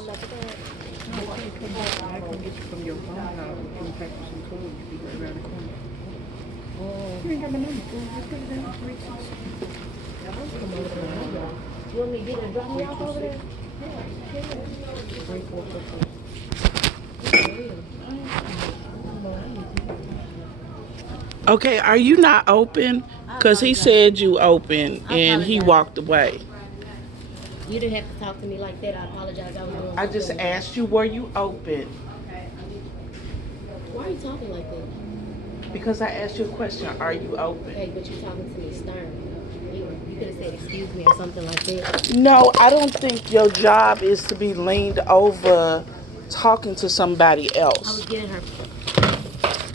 them at the door? I can get you from your phone house if you take some clothes. You be right around the corner. You ain't got my number, fool. Just put it down. 326. You want me to get and drop me off over there? 3444. Okay, are you not open? Because he said you open and he walked away. You didn't have to talk to me like that. I apologize. I just asked you, were you open? Why are you talking like that? Because I asked you a question, are you open? Hey, but you're talking to me stern. You could have said excuse me or something like that. No, I don't think your job is to be leaned over talking to somebody I else. was getting her.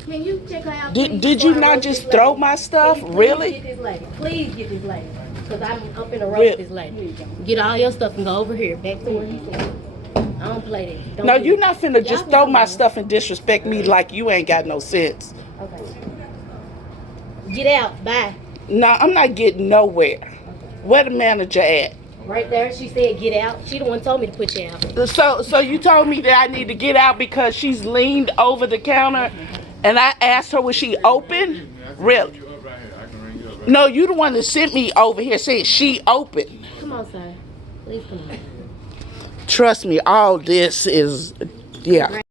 Can you check her out? Did you not just throw my stuff? Really? Get this lady. Please get this lady. Because I'm up in the road with this lady. Get all your stuff and go over here. Back to where he said. I don't play that. Don't No, do you're it. not finna just Y'all throw can my come stuff and disrespect me like you ain't got no sense. Okay. Get out. Bye. No, I'm not getting nowhere. Where the manager at? Right there. She said get out. She the one told me to put you out. So you told me that I need to get out because she's leaned over the counter, and I asked her, was she open? Really? No, you the one that sent me over here saying she open. Come on, sir. Please come on. Trust me, all this is, yeah.